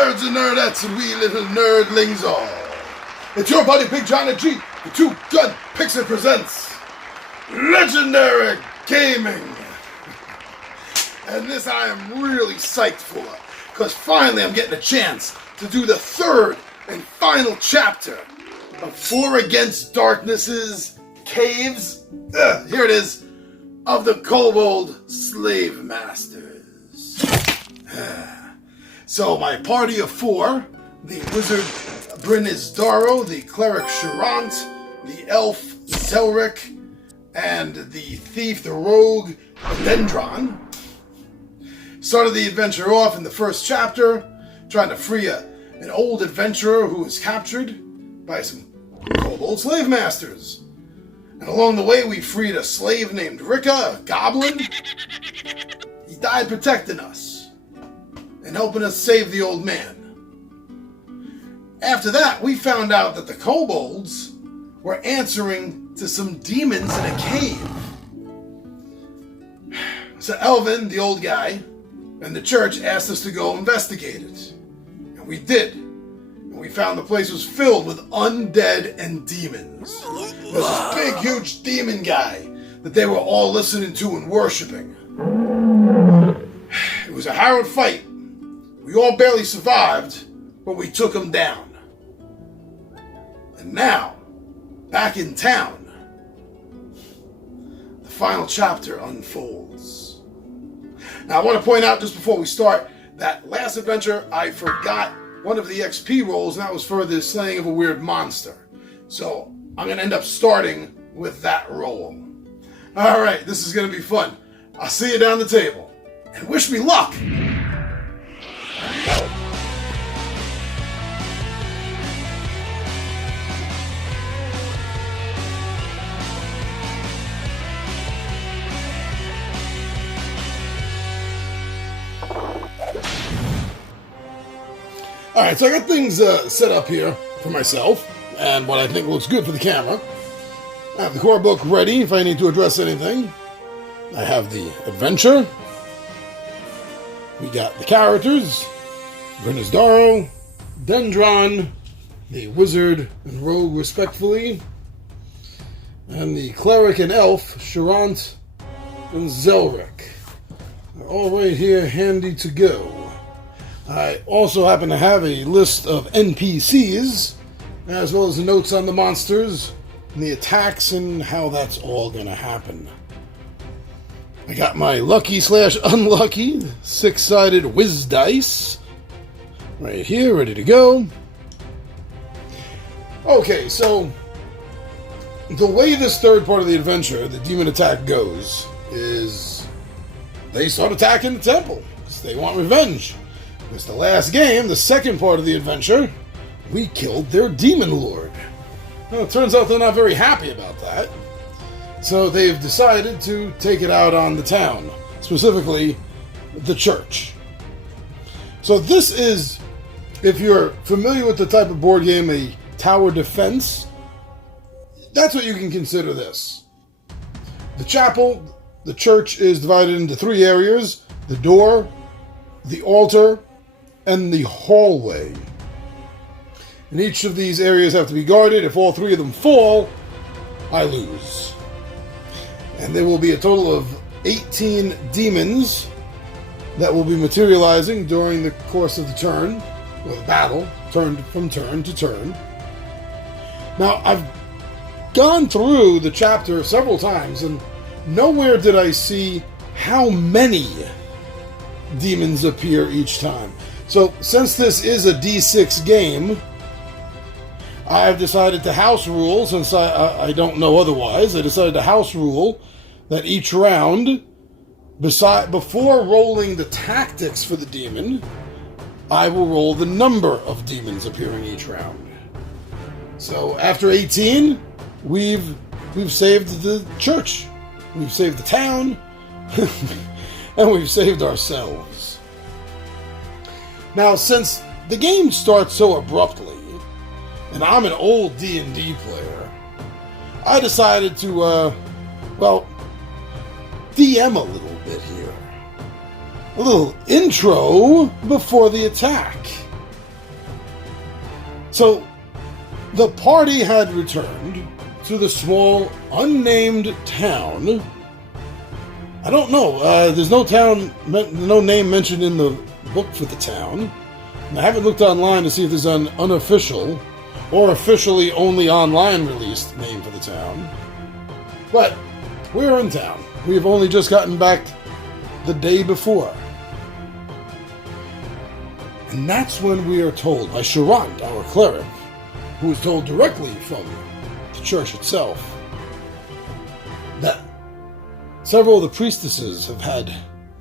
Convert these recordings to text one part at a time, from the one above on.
nerds and nerdettes and we little nerdlings all. It's your buddy Big John and G, the Two Gun Pixie presents Legendary Gaming. And this I am really psyched for, because finally I'm getting a chance to do the third and final chapter of Four Against Darkness's Caves, here it is, of the Kobold Slave Masters. So my party of four, the wizard Brinizdaro, the cleric Sharant, the elf Zelric, and the thief, the rogue Dendron, started the adventure off in the first chapter, trying to free an old adventurer who was captured by some Kobold slave masters. And along the way, we freed a slave named Rika, a goblin. He died protecting us and helping us save the old man. After that, we found out that the kobolds were answering to some demons in a cave. So Elvin, the old guy, and the church asked us to go investigate it. And we did. And we found the place was filled with undead and demons. There was this big, huge demon guy that they were all listening to and worshiping. It was a hard fight. We all barely survived, but we took him down. And now, back in town, the final chapter unfolds. Now, I want to point out just before we start, that last adventure, I forgot one of the XP rolls, and that was for the slaying of a weird monster. So, I'm going to end up starting with that roll. Alright, this is going to be fun. I'll see you down the table. And wish me luck! Alright, so I got things set up here for myself, and what I think looks good for the camera. I have the core book ready if I need to address anything. I have the adventure. We got the characters, Brinizdaro, Dendron, the wizard and rogue respectfully, and the cleric and elf, Sharant and Zelric. They're all right here, handy to go. I also happen to have a list of NPCs, as well as the notes on the monsters, and the attacks, and how that's all going to happen. I got my lucky/unlucky 6-sided whiz dice right here, ready to go. Okay, so the way this third part of the adventure, the demon attack, goes is they start attacking the temple because they want revenge. Because the last game, the second part of the adventure, we killed their demon lord. Well, it turns out they're not very happy about that. So they've decided to take it out on the town, specifically the church. So this is, if you're familiar with the type of board game, a tower defense, that's what you can consider this. The chapel, the church, is divided into 3 areas: the door, the altar, and the hallway. And each of these areas have to be guarded. If all 3 of them fall, I lose. And there will be a total of 18 demons that will be materializing during the course of the turn, or the battle, turned from turn to turn. Now, I've gone through the chapter several times, and nowhere did I see how many demons appear each time. So, since this is a D6 game, I've decided to house rule, since I don't know otherwise, I decided to house rule that each round, before rolling the tactics for the demon, I will roll the number of demons appearing each round. So after 18, we've saved the church, we've saved the town, and we've saved ourselves. Now, since the game starts so abruptly, and I'm an old D&D player, I decided to, DM a little bit here. A little intro before the attack. So, the party had returned to the small, unnamed town. I don't know. There's no name mentioned in the book for the town. And I haven't looked online to see if there's an unofficial or officially only online released name for the town. But we're in town. We've only just gotten back the day before. And that's when we are told by Charant, our cleric, who is told directly from the church itself, that several of the priestesses have had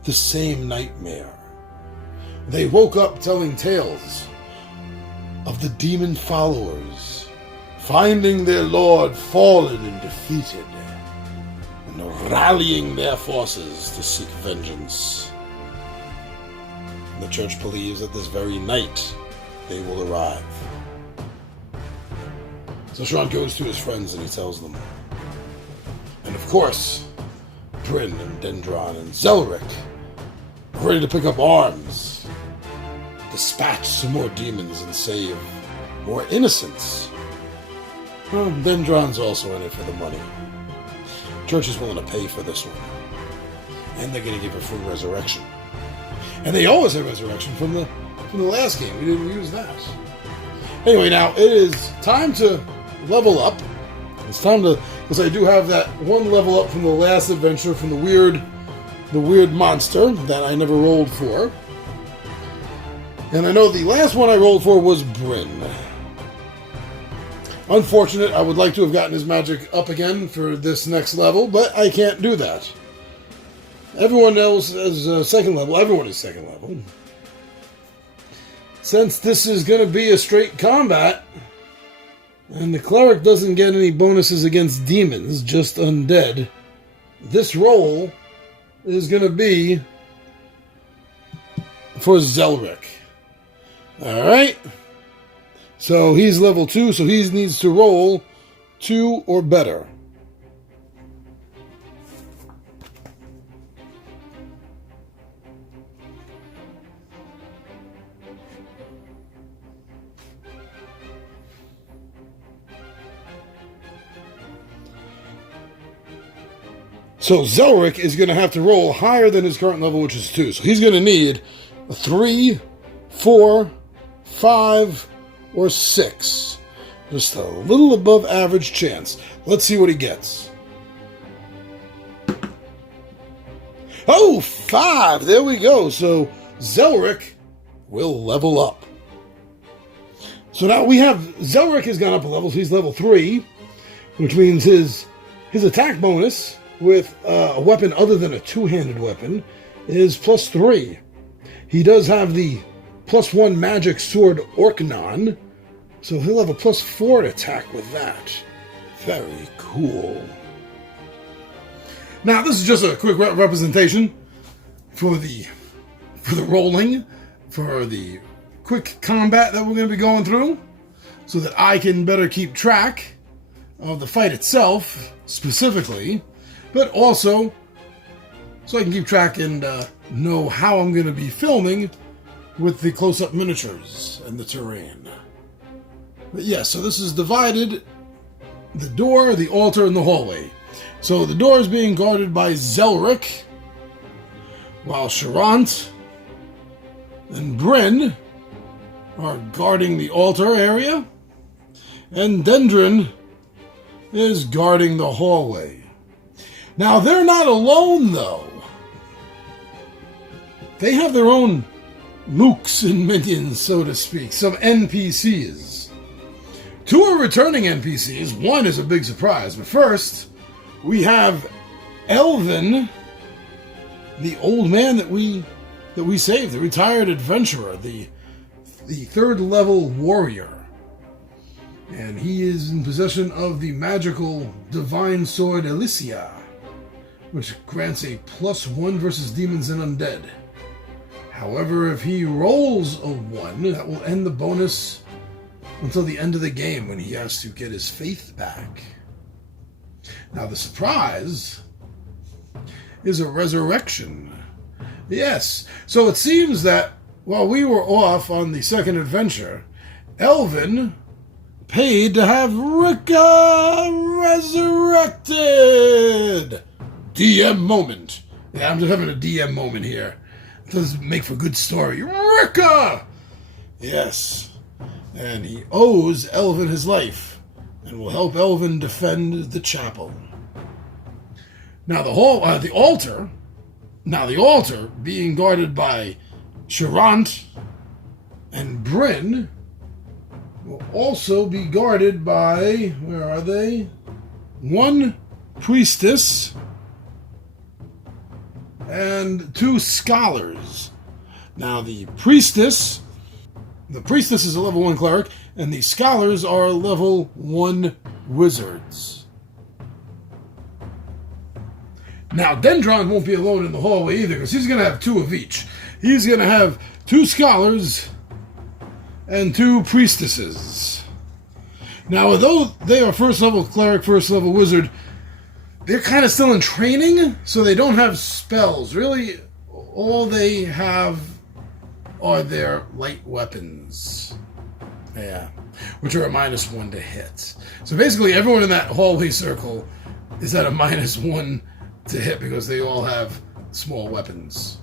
the same nightmare. They woke up telling tales of the demon followers finding their lord fallen and defeated, and rallying their forces to seek vengeance. And the church believes that this very night they will arrive. So Sean goes to his friends and he tells them. And of course, Bryn and Dendron and Zelric are ready to pick up arms, dispatch some more demons and save more innocents. Well, Dendron's also in it for the money. Church is willing to pay for this one. And they're going to give a free resurrection. And they always have resurrection from the last game. We didn't use that. Anyway, now it is time to level up. It's time to, because I do have that one level up from the last adventure from the weird monster that I never rolled for. And I know the last one I rolled for was Bryn. Unfortunate, I would like to have gotten his magic up again for this next level, but I can't do that. Everyone else is second level. Everyone is second level. Since this is going to be a straight combat, and the cleric doesn't get any bonuses against demons, just undead, this roll is going to be for Zelric. Alright? So he's level 2, so he needs to roll 2 or better. So Zelric is going to have to roll higher than his current level, which is 2. So he's going to need a 3, 4, 5, or 6. Just a little above average chance. Let's see what he gets. Oh, 5! There we go. So Zelric will level up. So now we have... Zelric has gone up a level, so he's level 3, which means his attack bonus with a weapon other than a two-handed weapon is +3. He does have the +1 magic sword Orknon, so he'll have a +4 attack with that. Very cool. Now, this is just a quick representation for the rolling, for the quick combat that we're going to be going through, so that I can better keep track of the fight itself, specifically, but also so I can keep track and know how I'm going to be filming with the close-up miniatures and the terrain. But yeah, so this is divided, the door, the altar, and the hallway. So the door is being guarded by Zelric, while Charant and Bryn are guarding the altar area, and Dendron is guarding the hallway. Now, they're not alone, though. They have their own mooks and minions, so to speak, some NPCs. 2 are returning NPCs. 1 is a big surprise. But first, we have Elvin, the old man that we saved, the retired adventurer, the 3rd level warrior. And he is in possession of the magical divine sword Elysia, which grants a +1 versus demons and undead. However, if he rolls a 1, that will end the bonus until the end of the game when he has to get his faith back. Now, the surprise is a resurrection. Yes, so it seems that while we were off on the second adventure, Elvin paid to have Rika resurrected. DM moment. Yeah, I'm just having a DM moment here. It doesn't make for a good story. Rika! Yes. And he owes Elvin his life and will help Elvin defend the chapel. Now the altar. Now the altar, being guarded by Charant and Bryn, will also be guarded by, where are they? One priestess and 2 scholars. Now the priestess is a level 1 cleric, and the scholars are level 1 wizards. Now, Dendron won't be alone in the hallway either, because he's going to have 2 of each. He's going to have 2 scholars and 2 priestesses. Now, although they are first level cleric, first level wizard, they're kind of still in training, so they don't have spells. Really, all they have are their light weapons. Yeah, which are a -1 to hit. So basically, everyone in that hallway circle is at a -1 to hit because they all have small weapons.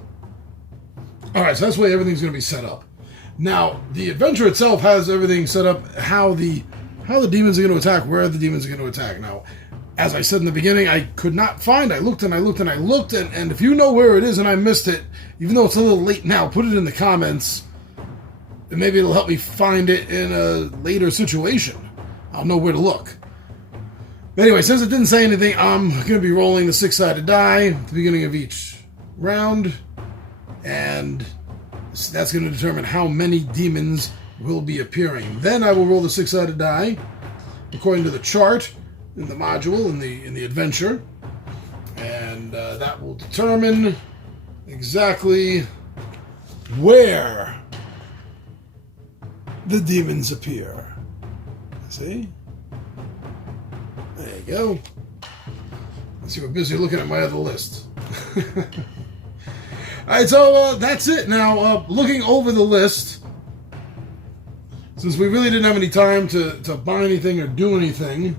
Alright, so that's the way everything's going to be set up. Now, the adventure itself has everything set up, how the demons are going to attack, where the demons are going to attack. Now, as I said in the beginning, I could not find, I looked, and if you know where it is and I missed it, even though it's a little late now, put it in the comments, and maybe it'll help me find it in a later situation. I'll know where to look. Anyway, since it didn't say anything, I'm going to be rolling the 6-sided die at the beginning of each round, and that's going to determine how many demons will be appearing. Then I will roll the 6-sided die according to the chart in the module, in the adventure, and that will determine exactly where the demons appear. See? There you go. Let's see, we're busy looking at my other list. Alright, so that's it. Now, looking over the list, since we really didn't have any time to buy anything or do anything,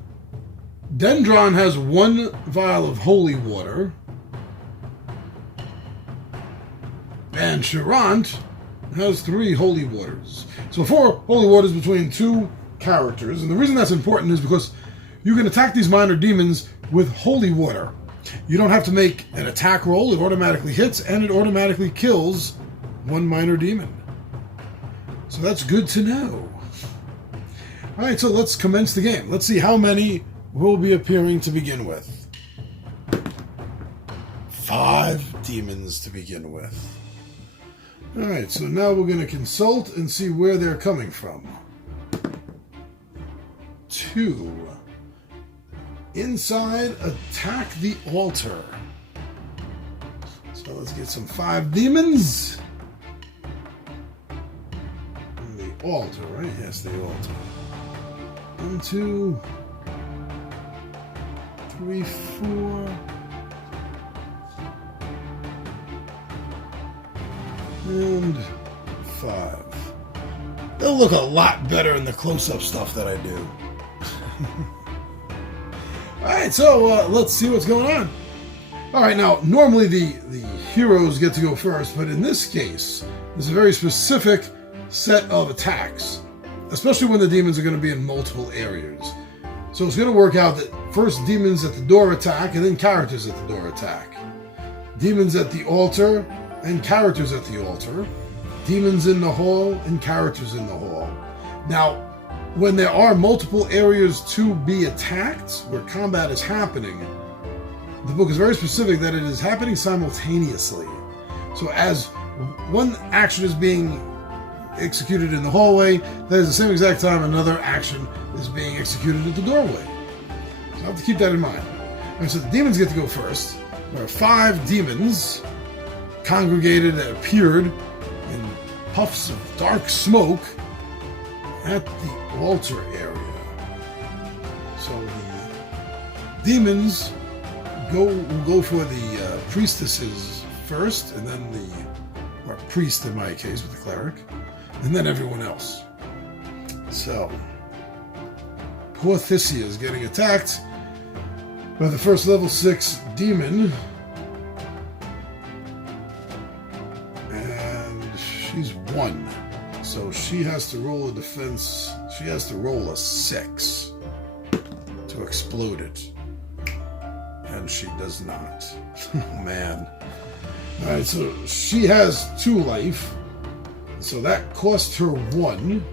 Dendron has 1 vial of holy water, and Charant has 3 holy waters. So 4 holy waters between 2 characters, and the reason that's important is because you can attack these minor demons with holy water. You don't have to make an attack roll, it automatically hits, and it automatically kills 1 minor demon. So that's good to know. Alright, so let's commence the game. Let's see how many will be appearing to begin with. 5 demons to begin with. Alright, so now we're going to consult and see where they're coming from. 2. Inside, attack the altar. So let's get some 5 demons. And the altar, right? Yes, the altar. 1, 2, 3, 4. And 5. They'll look a lot better in the close-up stuff that I do. Alright, so let's see what's going on. Alright, now, normally the heroes get to go first, but in this case, there's a very specific set of attacks, especially when the demons are going to be in multiple areas. So it's going to work out that first demons at the door attack, and then characters at the door attack. Demons at the altar, and characters at the altar. Demons in the hall, and characters in the hall. Now, when there are multiple areas to be attacked, where combat is happening, the book is very specific that it is happening simultaneously. So as one action is being executed in the hallway, that is the same exact time another action is being executed at the doorway. So I have to keep that in mind. And so the demons get to go first. There are 5 demons congregated that appeared in puffs of dark smoke at the altar area. So the demons will go for the priestesses first, and then or priest in my case with the cleric, and then everyone else. So poor Thisia is getting attacked by the first level 6 demon. And she's 1. So she has to roll a defense. She has to roll a 6 to explode it. And she does not. Oh, man. Alright, so she has 2 life. So that cost her 1.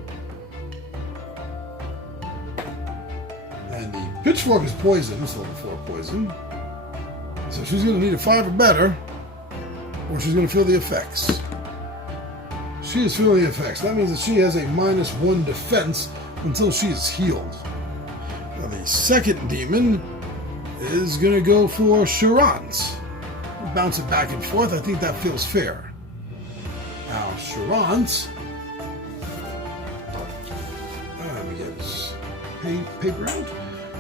And the pitchfork is poison. It's level 4 poison. So she's going to need a 5 or better, or she's going to feel the effects. She is feeling the effects. That means that she has a -1 defense until she is healed. Now the second demon is going to go for Charant. Bounce it back and forth. I think that feels fair. Now, Charant. Let me get this paper out.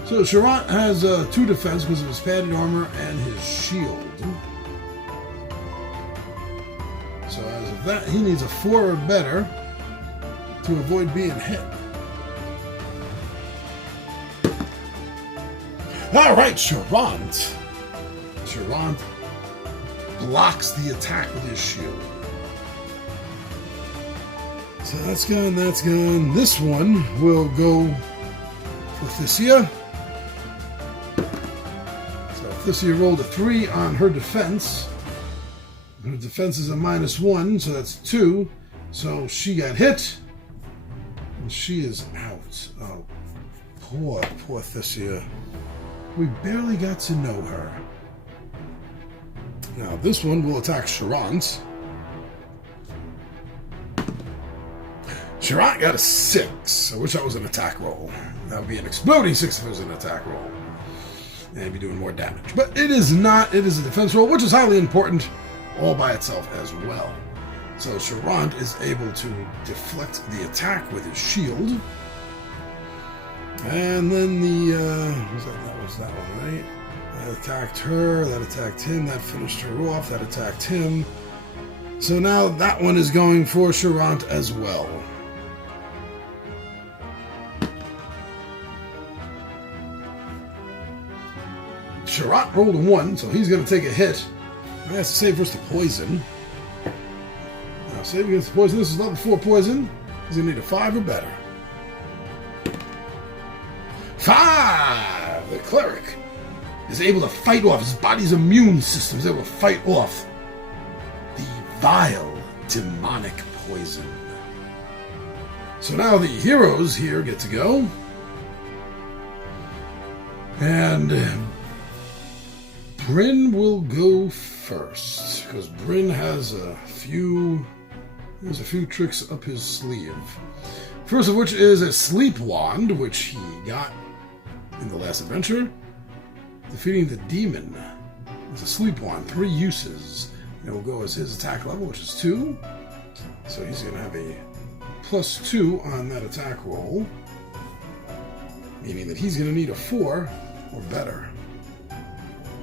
So, Charant has 2 defense because of his padded armor and his shield. So, as of that, he needs a 4 or better to avoid being hit. Alright, Charant. Charant blocks the attack with his shield. So that's gone, that's gone. This one will go for Thisia. So Thisia rolled a 3 on her defense. Her defense is a -1, so that's 2. So she got hit. And she is out. Oh, poor Thisia. We barely got to know her. Now, this one will attack Charant. Charant got a 6. I wish that was an attack roll. That would be an exploding 6 if it was an attack roll. And it'd be doing more damage. But it is not. It is a defense roll, which is highly important all by itself as well. So Charant is able to deflect the attack with his shield. And then the... that was that one, right? That attacked her, that attacked him, that finished her off, that attacked him. So now that one is going for Charant as well. Charant rolled a 1, so he's going to take a hit. He has to save versus the poison. Now, save against the poison. This is level 4 poison. He's going to need a 5 or better. 5! The cleric is able to fight off, his body's immune system is able to fight off the vile demonic poison. So now the heroes here get to go. And Bryn will go first, because Bryn has a few tricks up his sleeve. First of which is a sleep wand, which he got in the last adventure. Defeating the demon is a sleep wand, 3 uses. It will go as his attack level, which is 2. So he's going to have a +2 on that attack roll, meaning that he's going to need a 4 or better.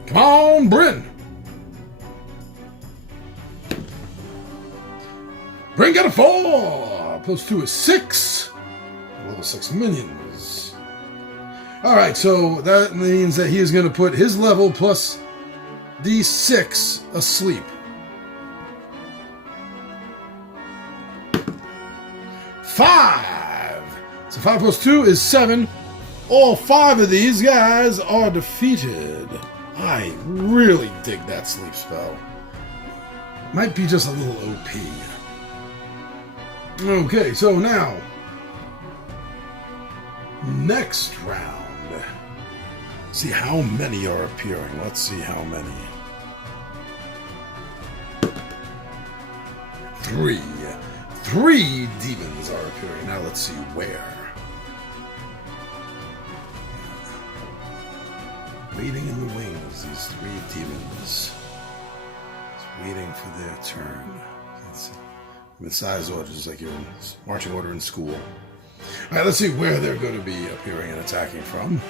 Come on, Bryn! Bryn got a 4! +2 is 6. Level 6 minions. Alright, so that means that he is going to put his level plus D6 asleep. 5! So 5 plus 2 is 7. All 5 of these guys are defeated. I really dig that sleep spell. Might be just a little OP. Okay, so now, next round. See how many are appearing. Let's see how many. 3. 3 demons are appearing. Now let's see where. Waiting in the wings, these 3 demons. Just waiting for their turn. In size orders, like you're in marching order in school. Alright, let's see where they're going to be appearing and attacking from.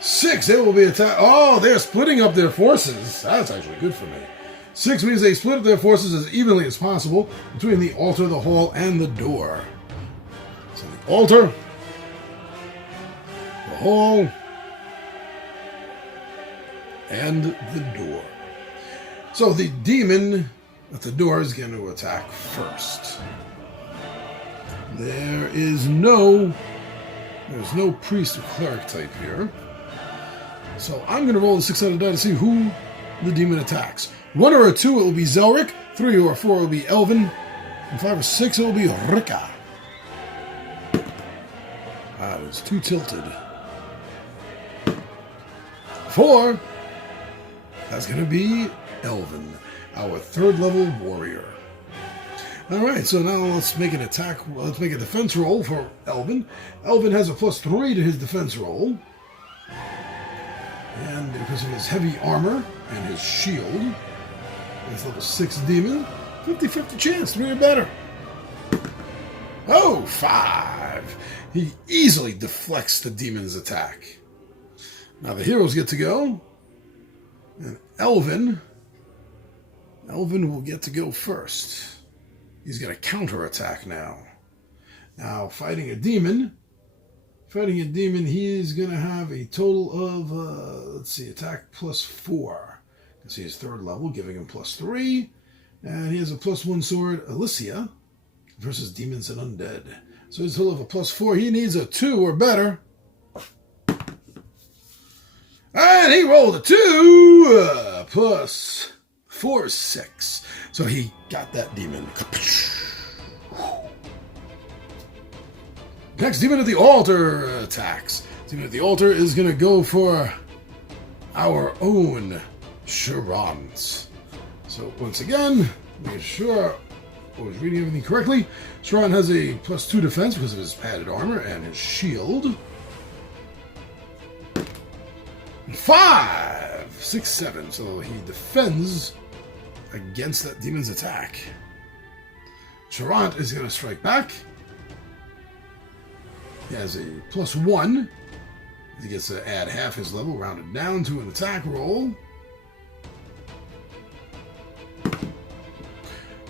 6, they will be attack. Oh, they're splitting up their forces. That's actually good for me. 6 means they split up their forces as evenly as possible between the altar, the hall, and the door. So the altar the hall. And the door. So the demon at the door is going to attack first. There's no priest or cleric type here. So I'm going to roll the 6-sided die to see who the demon attacks. 1 or a 2, it will be Zelric. 3 or 4, it will be Elvin. And 5 or 6, it will be Rika. That is too tilted. 4, that's going to be Elvin, our 3rd level warrior. Alright, so now let's make an attack. Let's make a defense roll for Elvin. Elvin has a +3 to his defense roll. And because of his heavy armor and his shield, his level 6 demon, 50-50 chance, 3 or better. Oh, 5. He easily deflects the demon's attack. Now the heroes get to go. And Elvin will get to go first. He's going to counterattack now. Now, fighting a demon, he is going to have a total of, let's see, attack +4. You can see his 3rd level, giving him +3. And he has a +1 sword, Alicia, versus demons and undead. So his total of a +4. He needs a 2 or better. And he rolled a 2 +4, 6. So he got that demon. Next, demon at the altar attacks. Demon at the altar is going to go for our own Charant. So once again, make sure I was reading everything correctly. Charant has a +2 defense because of his padded armor and his shield. 5, 6, 7. So he defends against that demon's attack. Charant is going to strike back. He has a +1. He gets to add half his level, rounded down to an attack roll.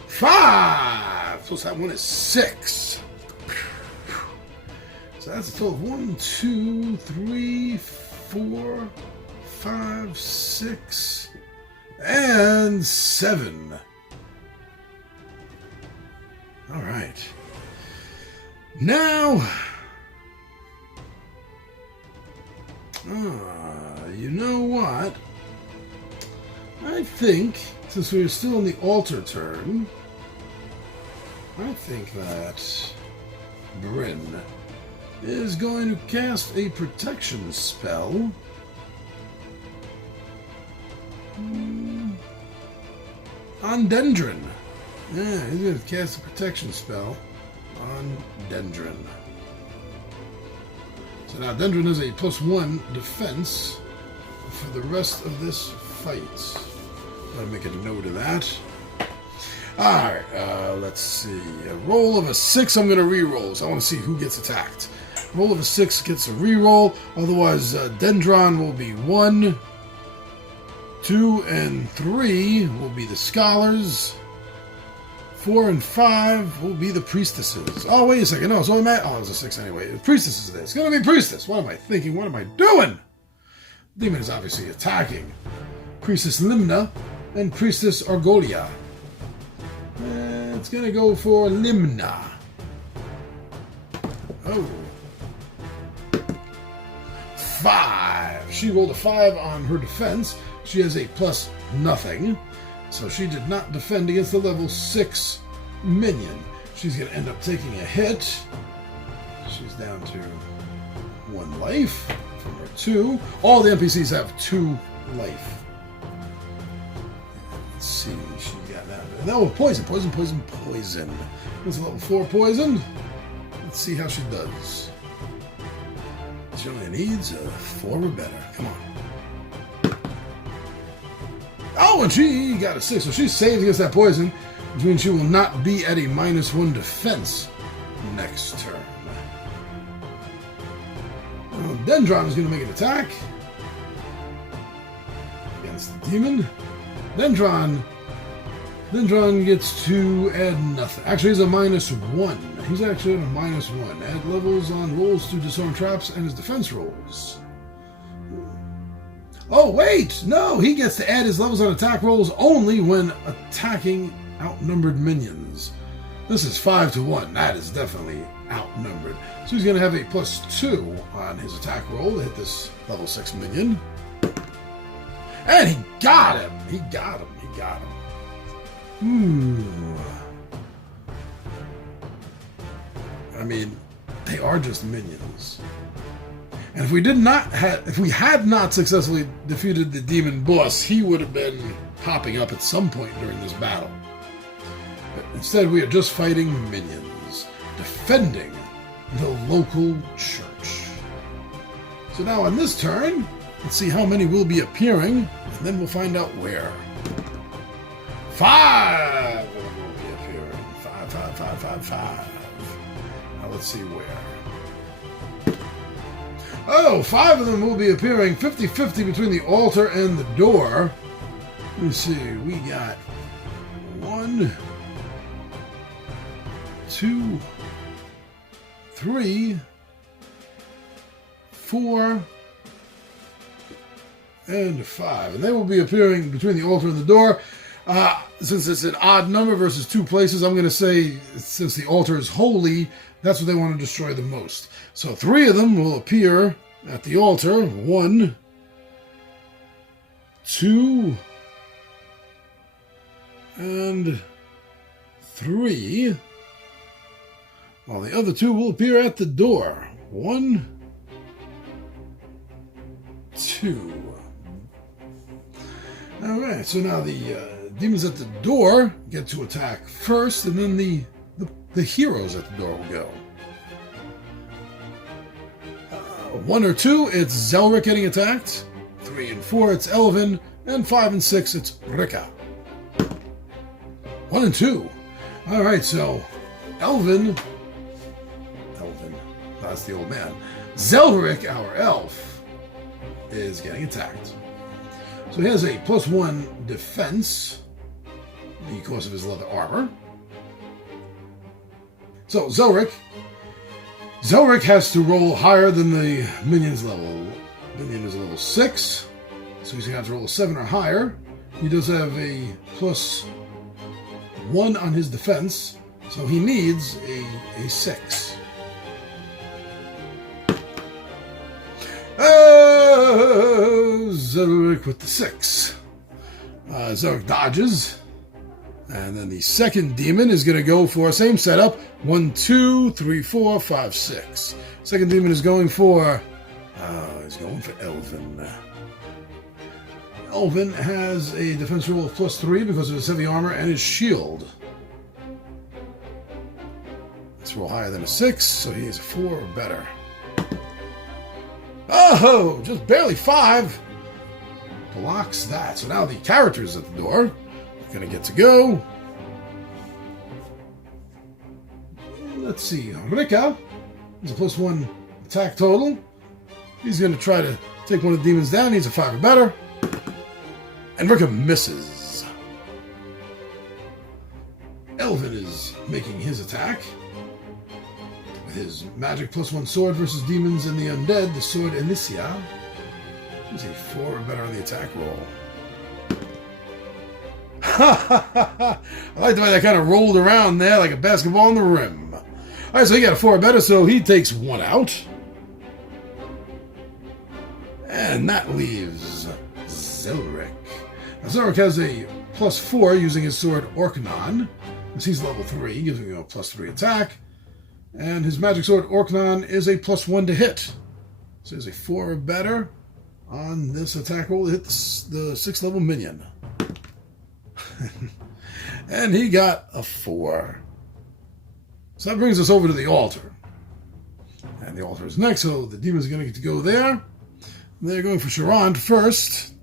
5 plus that one is 6. So that's a total of 1, 2, 3, 4, 5, 6, and 7. All right. Now, you know what? I think, since we're still in the altar turn, I think that Bryn is going to cast a protection spell on Dendron. Yeah, he's going to cast a protection spell on Dendron. So now Dendron has a +1 defense for the rest of this fight. I'll make a note of that. Alright, let's see. A roll of a 6, I'm going to re-roll, so I want to see who gets attacked. Roll of a 6 gets a re-roll, otherwise Dendron will be 1, 2, and 3 will be the scholars. 4 and 5 will be the priestesses. Oh, wait a second. No, it's only oh, it was a 6 anyway. The priestess is there. It's going to be priestess. What am I thinking? What am I doing? Demon is obviously attacking. Priestess Limna and Priestess Argolia. It's going to go for Limna. Oh. 5. She rolled a 5 on her defense. She has a +0. So she did not defend against the level 6 minion. She's going to end up taking a hit. She's down to 1 life from her 2. All the NPCs have 2 life. Let's see. She got that. No, poison. This is level 4 poison. Let's see how she does. She only needs a 4 or better. Come on. Oh, and she got a 6, so she's saved against that poison, which means she will not be at a -1 defense next turn. Well, Dendron is going to make an attack against the demon. Dendron Dendron gets to add nothing. Actually, he's a -1. He's actually at a -1. Add levels on rolls to disarm traps and his defense rolls. Oh, wait! No, he gets to add his levels on attack rolls only when attacking outnumbered minions. This is 5 to 1. That is definitely outnumbered. So he's going to have a +2 on his attack roll to hit this level 6 minion. And he got him! He got him. He got him. Ooh. I mean, they are just minions. And if we had not successfully defeated the demon boss, he would have been popping up at some point during this battle. But instead, we are just fighting minions, defending the local church. So now on this turn, let's see how many will be appearing, and then we'll find out where. 5 will be appearing. 5, 5, 5, 5, 5. Now let's see where. Oh, 5 of them will be appearing 50-50 between the altar and the door. Let me see. We got 1, 2, 3, 4, and 5. And they will be appearing between the altar and the door. Since it's an odd number versus 2 places, I'm going to say, since the altar is holy, that's what they want to destroy the most. So 3 of them will appear at the altar. 1, 2, and 3. While the other 2 will appear at the door. 1, 2. Alright, so now the demons at the door get to attack first, and then the heroes at the door will go. 1 or 2, it's Zelric getting attacked. 3 and 4, it's Elvin. And 5 and 6, it's Rika. 1 and 2. Alright, so Elvin, that's the old man. Zelric, our elf, is getting attacked. So he has a +1 defense because of his leather armor. So Zelric has to roll higher than the minion's level. Minion is a level 6, so he's going to have to roll a 7 or higher. He does have a +1 on his defense, so he needs a 6. Zelric with the 6. Zelric dodges. And then the second demon is going to go for same setup. 1, 2, 3, 4, 5, 6. Second demon is going for... he's going for Elvin. Elvin has a defense roll of +3 because of his heavy armor and his shield. Let's roll higher than a 6, so he is a 4 or better. Oh, just barely 5. Blocks that. So now the characters at the door are going to get to go. Let's see. Rika is a +1 attack total. He's going to try to take one of the demons down. He's a 5 or better. And Rika misses. Elvin is making his attack. With his magic +1 sword versus demons and the undead, the sword Elysia. He's a 4 or better on the attack roll. I like the way that kind of rolled around there like a basketball on the rim. Alright, so he got a 4 or better, so he takes 1 out. And that leaves Zelric. Now, Zelric has a +4 using his sword Orknon. Since he's level 3, giving him a +3 attack. And his magic sword Orknon is a +1 to hit. So he's a 4 or better on this attack roll to hit the 6th level minion. And he got a 4. So that brings us over to the altar. And the altar is next, so the demons are going to get to go there. They're going for Charant first.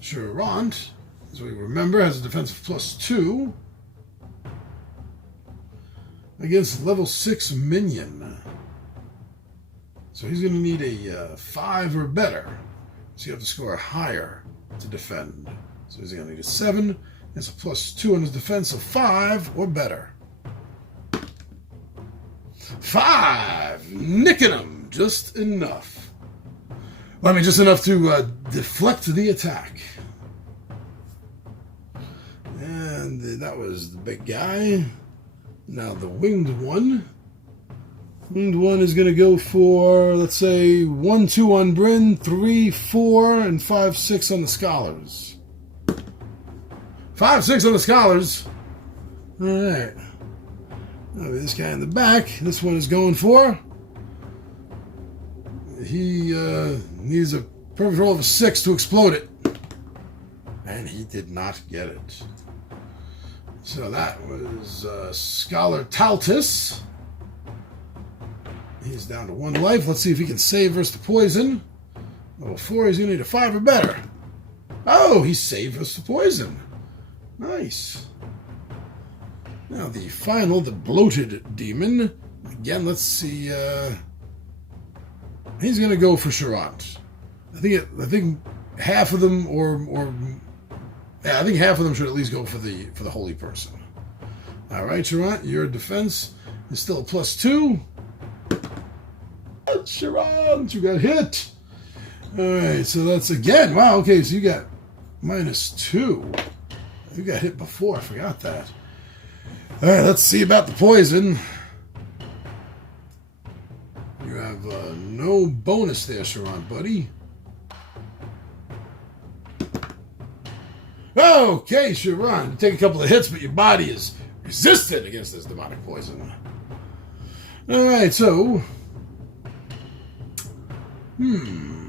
Charant, as we remember, has a defense of +2 against level 6 minion. So he's going to need a 5 or better. So you have to score higher to defend. So he's going to need a 7. It's a +2 on his defense of 5 or better. 5! Nicking him just enough. Well, I mean, just enough to deflect the attack. And that was the big guy. Now the winged one. Winged one is going to go for, let's say, 1-2 on Bryn, 3-4, and 5-6 on the Scholars. 5-6 on the Scholars. All right. This guy in the back. This one is going for. He needs a perfect roll of a 6 to explode it. And he did not get it. So that was Scholar Taltis. He's down to 1 life. Let's see if he can save versus the poison. Level 4, he's going to need a 5 or better. Oh, he saved versus the poison. Nice. Now the final, the bloated demon. Again, let's see. He's going to go for Charant. I think half of them, I think half of them should at least go for the holy person. All right, Charant, your defense is still a +2. Charant, you got hit. All right, so that's again. Wow. Okay, so you got -2. You got hit before. I forgot that. All right, let's see about the poison. You have no bonus there, Charant, buddy. Okay, Charant, you take a couple of hits, but your body is resistant against this demonic poison. All right, so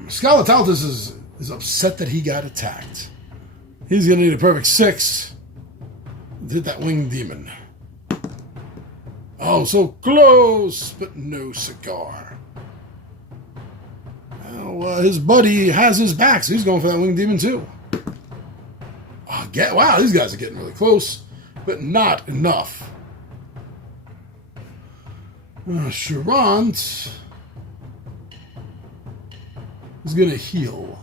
Scholar Taltis is upset that he got attacked. He's going to need a perfect 6 to hit that winged demon. Oh, so close, but no cigar. Well, his buddy has his back, so he's going for that winged demon too. Wow, these guys are getting really close, but not enough. Charant is going to heal.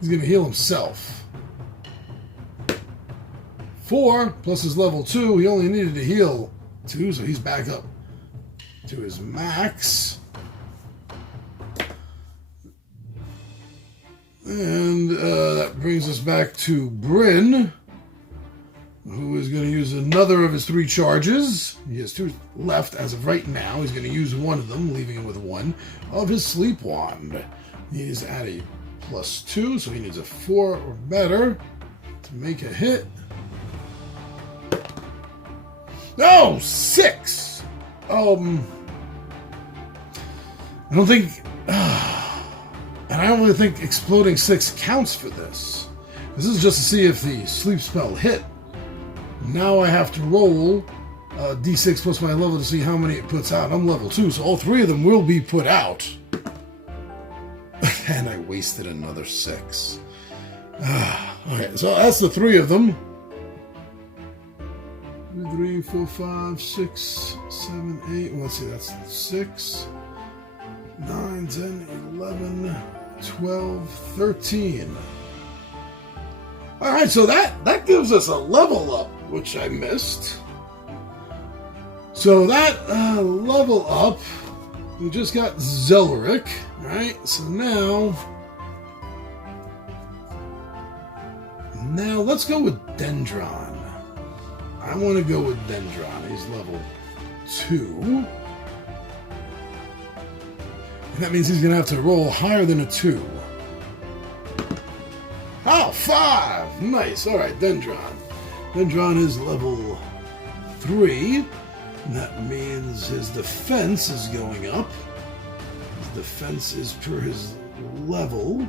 He's going to heal himself. 4 plus his level 2. He only needed to heal 2, so he's back up to his max. And that brings us back to Bryn, who is going to use another of his 3 charges. He has 2 left as of right now. He's going to use one of them, leaving him with 1 of his sleep wand. He's at a +2, so he needs a 4 or better to make a hit. No, 6. I don't think. And I don't really think exploding 6 counts for this. This is just to see if the sleep spell hit. Now I have to roll d6 plus my level to see how many it puts out. I'm level 2, so all 3 of them will be put out. And I wasted another 6. Okay, so that's the 3 of them. 3, 4, 5, 6, 7, 8. Well, let's see, that's 6, 9, 10, 11, 12, 13. All right, so that gives us a level up, which I missed. So that level up, we just got Zelric, right? So now let's go with Dendron. I want to go with Dendron. He's level 2. And that means he's going to have to roll higher than a 2. Oh, 5! Nice. All right, Dendron. Dendron is level 3. And that means his defense is going up. His defense is per his level.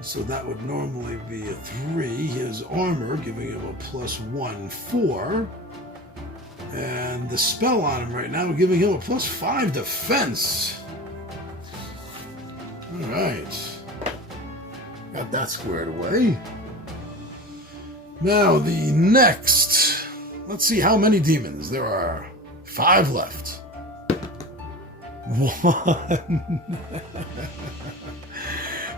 So that would normally be a 3. He has armor, giving him a +1, 4. And the spell on him right now, giving him a +5 defense. All right. Got that squared away. Now the next. Let's see how many demons. There are 5 left. 1.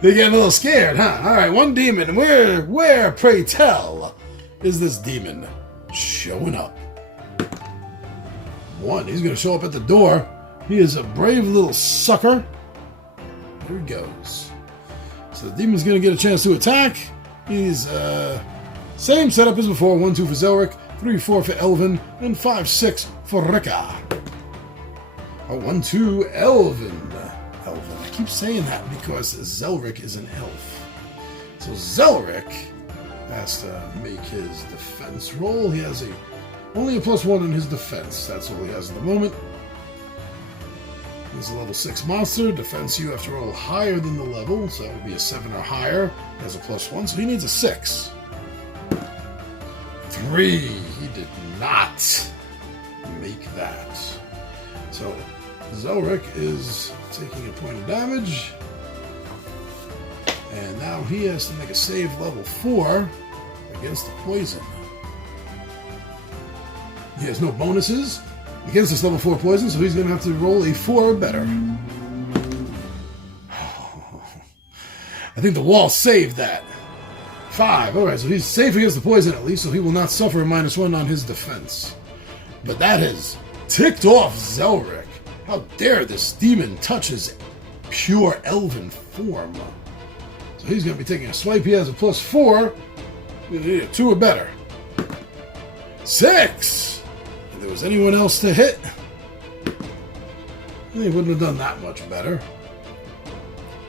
They're getting a little scared, huh? All right, one demon. Where, pray tell, is this demon showing up? One. He's going to show up at the door. He is a brave little sucker. There he goes. So the demon's going to get a chance to attack. He's same setup as before. 1-2 for Zelric, 3-4 for Elvin, and 5-6 for Rika. Oh, 1-2 Elvin. I keep saying that because Zelric is an elf. So Zelric has to make his defense roll. He has only a +1 in his defense. That's all he has at the moment. He's a level 6 monster. Defense you have to roll higher than the level, so that would be a 7 or higher. He has a +1, so he needs a 6. 3. He did not make that. So Zelric is taking a point of damage. And now he has to make a save level 4 against the poison. He has no bonuses against this level 4 poison, so he's going to have to roll a 4 or better. I think the wall saved that. 5. Alright, so he's safe against the poison at least, so he will not suffer a -1 on his defense. But that has ticked off Zelric. How dare this demon touch his pure elven form. So he's going to be taking a swipe. He has a +4. He's going to need a 2 or better. 6! If there was anyone else to hit, he wouldn't have done that much better.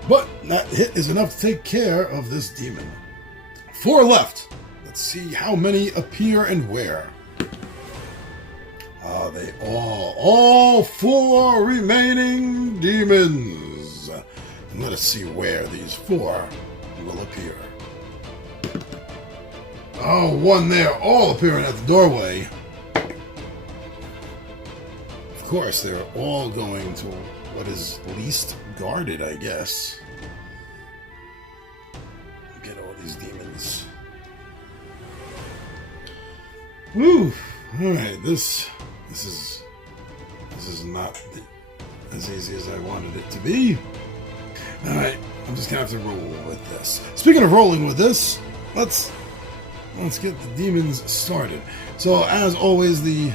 But that hit is enough to take care of this demon. 4 left. Let's see how many appear and where. They all 4 remaining demons. And let us see where these 4 will appear. Oh, 1 there, all appearing at the doorway. Of course, they're all going to what is least guarded, I guess. Get all these demons. Woo! Alright, this is not as easy as I wanted it to be. Alright, I'm just gonna have to roll with this. Speaking of rolling with this, let's get the demons started. So as always, the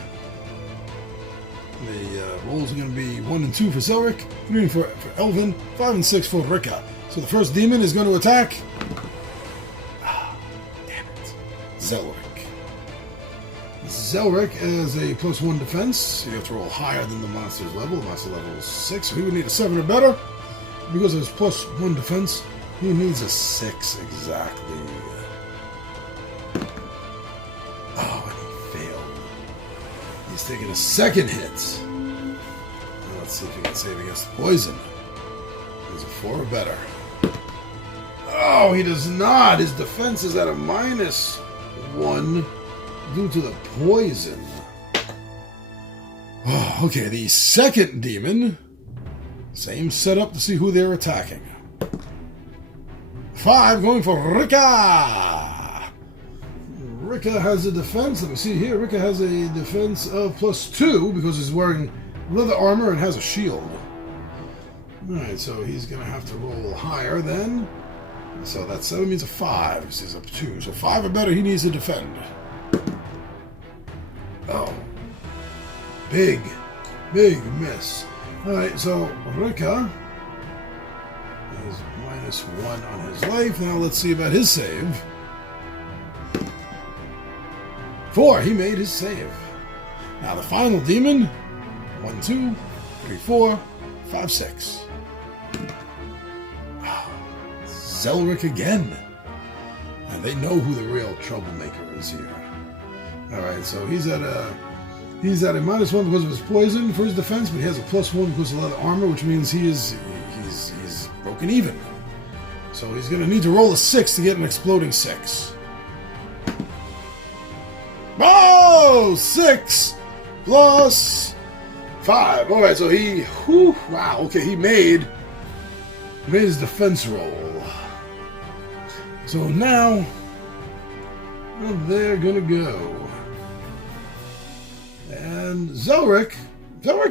rolls are going to be 1 and 2 for Zelric, 3 and 4 for Elvin, 5 and 6 for Rika. So the first demon is going to attack. Damn it. Zelric. Zelric has a +1 defense. So you have to roll higher than the monster's level. The monster level is 6, so he would need a 7 or better. Because of his +1 defense, he needs a 6 exactly. Oh, and he failed. He's taking a second hit. Now let's see if he can save against the poison. He's a 4 or better. Oh, he does not. His defense is at a -1 due to the poison. Oh, okay, the second demon. Same setup to see who they're attacking. 5 going for Rika. Rika has a defense. Let me see here. Rika has a defense of +2 because he's wearing leather armor and has a shield. Alright, so he's going to have to roll higher then. So that 7 means a 5. He's up 2. So 5 or better, he needs to defend. Oh. Big miss. Alright, so Rika is -1 on his life. Now let's see about his save. 4, he made his save. Now the final demon. 1, 2, 3, 4, 5, 6. Zelric again. And they know who the real troublemaker is here. Alright, so he's at a -1 because of his poison for his defense, but he has a +1 because of leather armor, which means he's broken even. So he's going to need to roll a 6 to get an exploding 6. Oh, 6 plus 5. All right, so wow. Okay, he made his defense roll. So now they're gonna go. And Zelric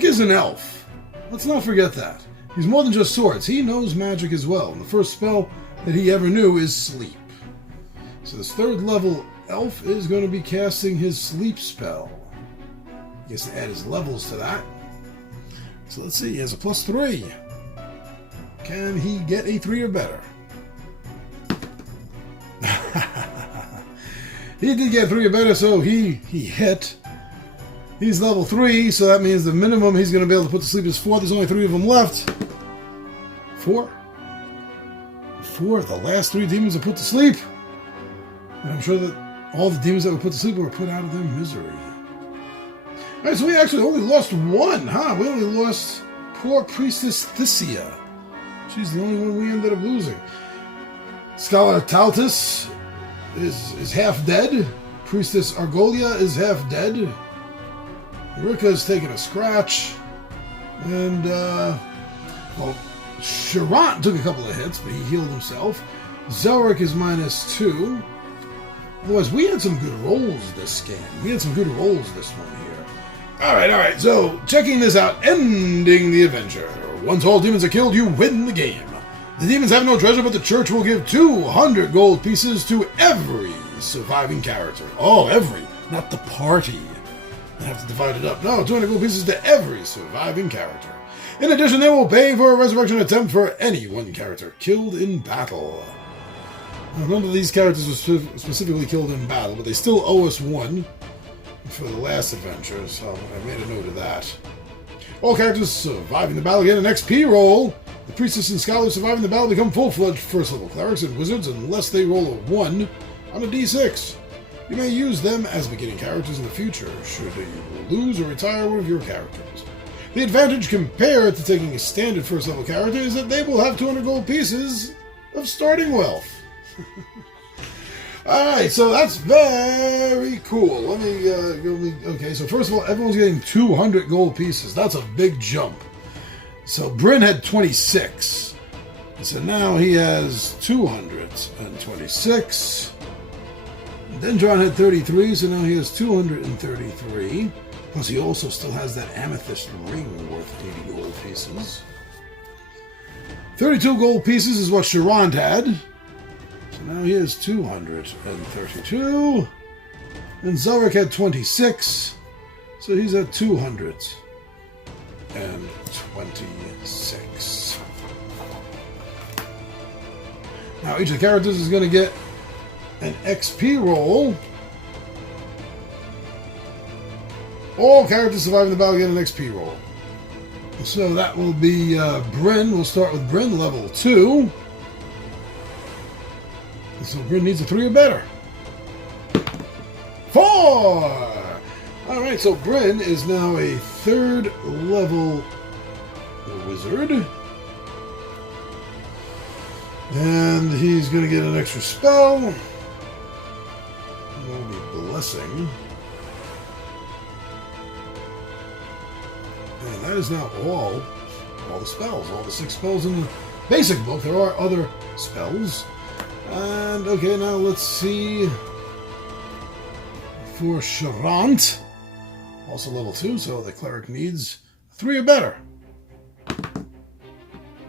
is an elf. Let's not forget that. He's more than just swords. He knows magic as well. And the first spell that he ever knew is sleep. So this third level elf is going to be casting his sleep spell. He has to add his levels to that. So let's see, he has a +3. Can he get a 3 or better? He did get 3 or better, so he hit. He's level 3, so that means the minimum he's going to be able to put to sleep is 4. There's only 3 of them left. 4. 4. The last 3 demons are put to sleep. And I'm sure that all the demons that were put to sleep were put out of their misery. Alright, so we actually only lost 1, huh? We only lost poor Priestess Thisia. She's the only one we ended up losing. Scholar Tautus is half dead. Priestess Argolia is half dead. Rika's taking a scratch. And, well, Sharant took a couple of hits, but he healed himself. Zelric is -2. Otherwise, we had some good rolls this game. We had some good rolls this one here. Alright, so, checking this out, ending the adventure. Once all demons are killed, you win the game. The demons have no treasure, but the church will give 200 gold pieces to every surviving character. Oh, every, not the party. I have to divide it up. No, 200 gold pieces to every surviving character. In addition, they will pay for a resurrection attempt for any one character killed in battle. Now, none of these characters were specifically killed in battle, but they still owe us 1 for the last adventure, so I made a note of that. All characters surviving the battle get an XP roll. The priestess and scholars surviving the battle become full-fledged first-level clerics and wizards unless they roll a 1 on a d6. You may use them as beginning characters in the future, should you lose or retire one of your characters. The advantage compared to taking a standard first-level character is that they will have 200 gold pieces of starting wealth. Alright, so that's very cool. Let me okay, so first of all, everyone's getting 200 gold pieces. That's a big jump. So Bryn had 26. So now he has 226. Dendron had 33, so now he has 233. Plus he also still has that amethyst ring worth 80 gold pieces. 32 gold pieces is what Sharant had. So now he has 232. And Zelric had 26. So he's at 226. Now each of the characters is going to get an XP roll. All characters surviving the battle get an XP roll. So that will be Bryn. We'll start with Bryn, level 2. So Bryn needs a 3 or better. 4! Alright, so Bryn is now a 3rd level wizard. And he's going to get an extra spell. That will be Blessing. And that is now all the spells, all the 6 spells in the basic book. There are other spells. And, okay, now let's see. For Sharant, also level 2, so the cleric needs 3 or better.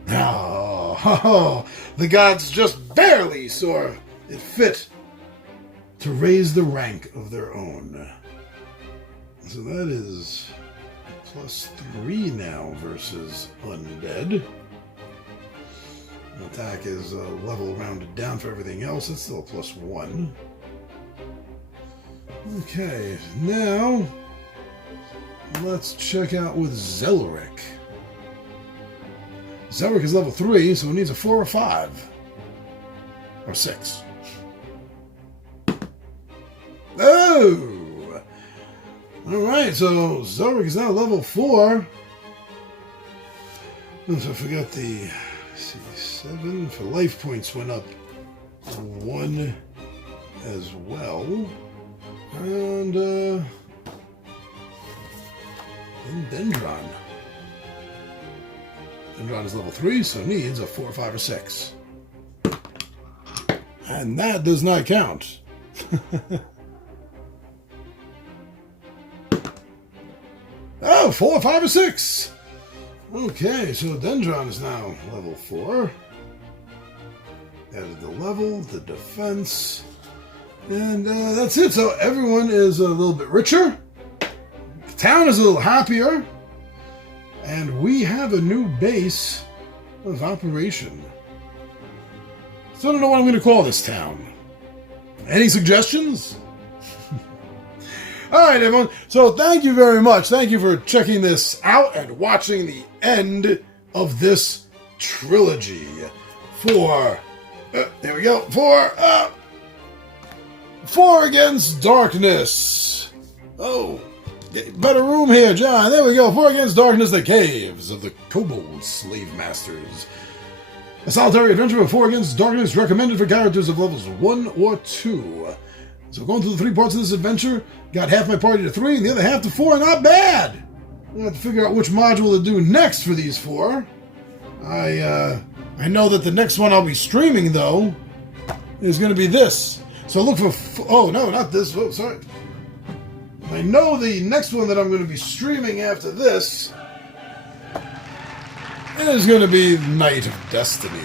Oh, the gods just barely saw it fit to raise the rank of their own. So that is +3 now versus undead. Attack is a level rounded down for everything else. It's still a +1. Okay, now let's check out with Zelric. Zelric is level 3, so he needs a 4 or 5. Or 6. Oh! Alright, so Zelric is now level 4. And so I forgot the... see, 7 for life points went up 1 as well. And Dendron. Dendron is level 3, so needs a 4, 5, or 6. And that does not count. Oh, 4, 5, or 6. Okay, so Dendron is now level 4. Added the level, the defense, and that's it. So everyone is a little bit richer. The town is a little happier. And we have a new base of operation. So I don't know what I'm going to call this town. Any suggestions? All right, everyone. So thank you very much. Thank you for checking this out and watching the end of this trilogy for... there we go. For Against Darkness. Oh, better room here, John. There we go. For Against Darkness, the Caves of the Kobold Slave Masters. A solitary adventure of For Against Darkness recommended for characters of levels 1 or 2. So going through the 3 parts of this adventure, got half my party to 3 and the other half to 4. Not bad. I have to figure out which module to do next for these 4. I know that the next one I'll be streaming, though, is going to be this. So look for... Oh, no, not this. Oh, sorry. I know the next one that I'm going to be streaming after this is going to be Night of Destiny.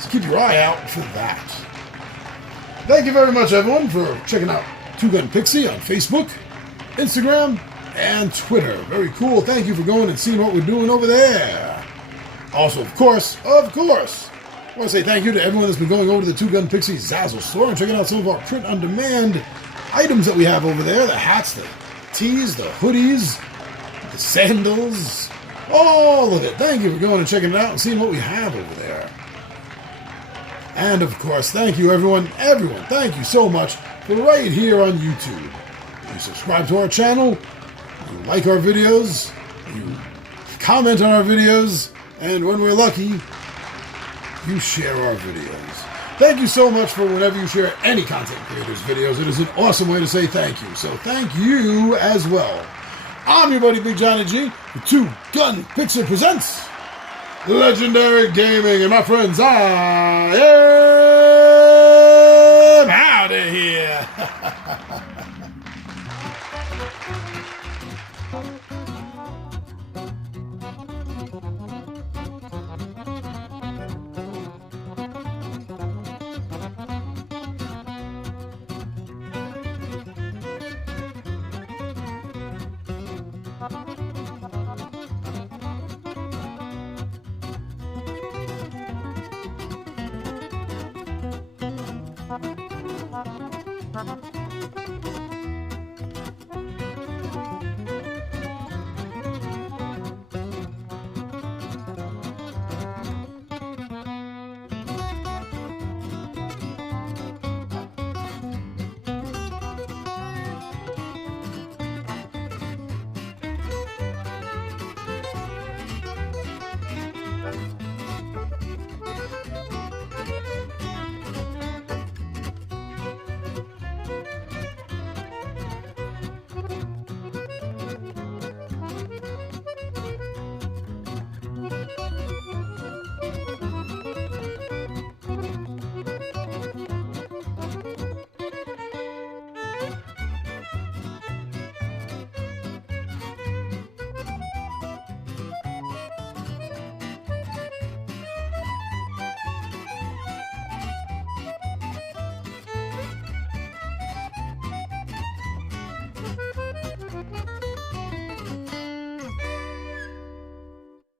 So keep your eye out for that. Thank you very much, everyone, for checking out Two Gun Pixie on Facebook, Instagram, and Twitter. Very cool. Thank you for going and seeing what we're doing over there. Also, of course, I want to say thank you to everyone that's been going over to the Two Gun Pixie Zazzle store and checking out some of our print-on-demand items that we have over there. The hats, the tees, the hoodies, the sandals, all of it. Thank you for going and checking it out and seeing what we have over there. And, of course, thank you, everyone, thank you so much for right here on YouTube. You subscribe to our channel, you like our videos, you comment on our videos, and when we're lucky, you share our videos. Thank you so much for whenever you share any content creators' videos. It is an awesome way to say thank you. So thank you as well. I'm your buddy Big Johnny G. The Two Gun Pixie presents Legendary Gaming. And my friends, I am out of here. Bye.